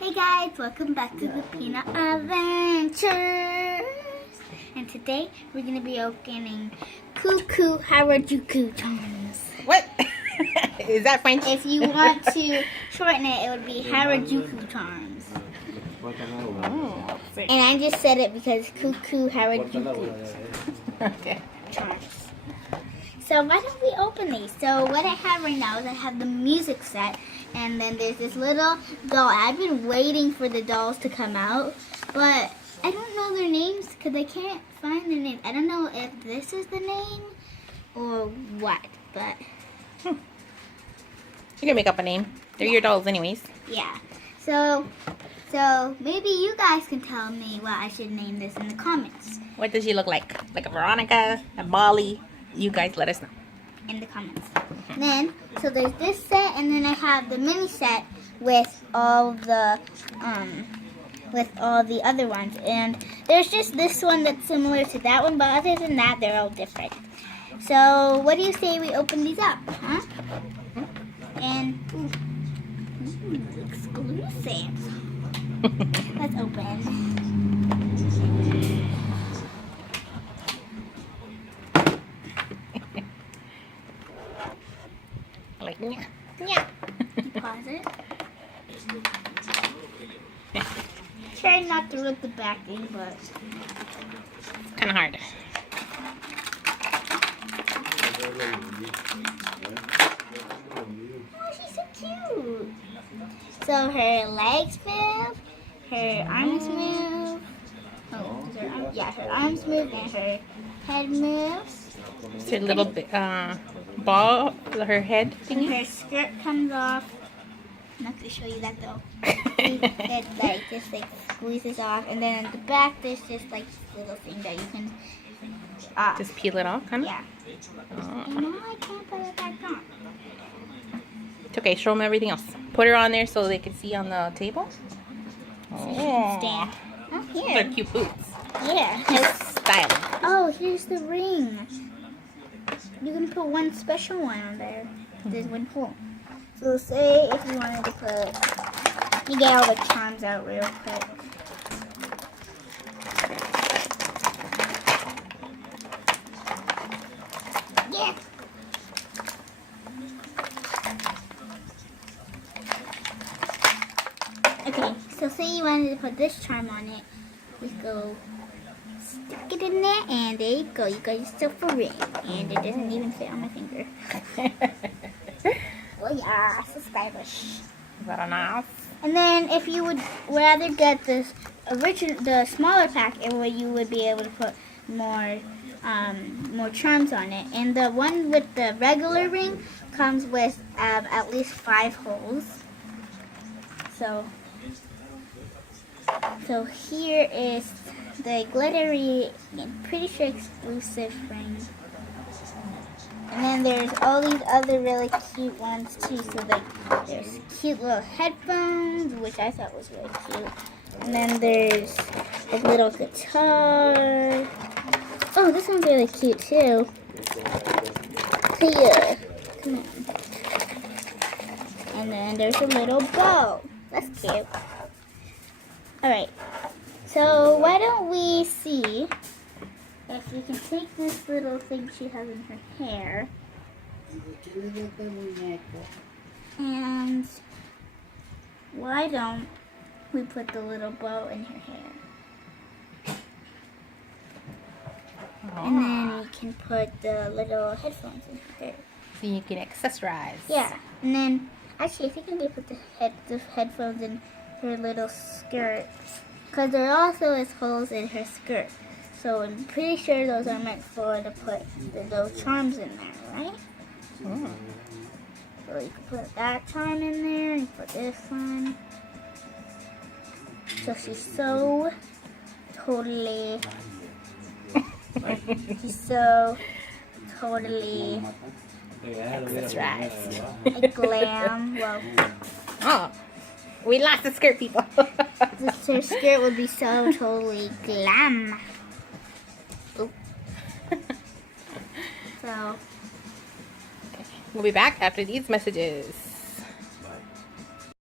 Hey guys, welcome back to the Peanut Adventures. And today we're going to be opening Cuckoo Harajuku charms. What? Is that French? If you want to shorten it, it would be Harajuku charms. Oh, And I just said it because Cuckoo Harajuku okay. charms. So why don't we open these? So what I have right now is I have the music set, and then there's this little doll. I've been waiting for the dolls to come out, but I don't know their names because I can't find their names. I don't know if this is the name or what, but You can make up a name. They're your dolls anyways. yeah. So maybe you guys can tell me what I should name this in the comments. What does she look like? Like a Veronica? A Molly? You guys let us know. In the comments. Then, so there's this set, and then I have the mini set with all the other ones. And there's just this one that's similar to that one, but other than that, they're all different. So, what do you say we open these up, huh? And exclusive. Let's open. Like, yeah. Pause it. Try not to rip the backing, but Kind of hard. oh, she's so cute. So her legs move, her arms move. Oh, is her arm? Yeah, her arms move and her head moves. It's her little ball, her head And thingy. her skirt comes off. I'm not gonna show you that though. It like just like squeezes off, and then at the back there's just like this little thing that you can. Just peel it off, kind of. Yeah. Oh. And now I can't put it back on. It's okay. Show them everything else. Put her on there so they can see on the table. Stand. Oh, Those here. are cute boots. Yeah. Styling. Oh, here's the ring. You can put one special one on there. There's one hole. So say if you wanted to put, you get all the charms out real quick. Yeah. Okay, so say you wanted to put this charm on it. Just go stick it in there, and there you go. You got yourself a ring, and it doesn't even fit on my finger. Oh yeah, so stylish. Is that enough? And then if you would rather get this the smaller pack, you would be able to put more charms on it. And the one with the regular ring comes with at least 5 holes. So here is the glittery, I'm pretty sure exclusive ring. And then there's all these other really cute ones too. So like there's cute little headphones, which I thought was really cute. And then there's a little guitar. Oh, this one's really cute too. Here, come on. And then there's a little bow. That's cute. Alright, so why don't we see if we can take this little thing she has in her hair and why don't we put the little bow in her hair? And then we can put the little headphones in her hair. So you can accessorize. Yeah, and then actually I think I'm gonna put the headphones in her little skirt, because there also is holes in her skirt. So I'm pretty sure those are meant to put those charms in there, right? Mm. So you can put that charm in there and put this one. So she's so totally Accessorized. a glam. Well, Oh, we lost the skirt, people. her skirt would be so totally glam. Oop. So We'll be back after these messages.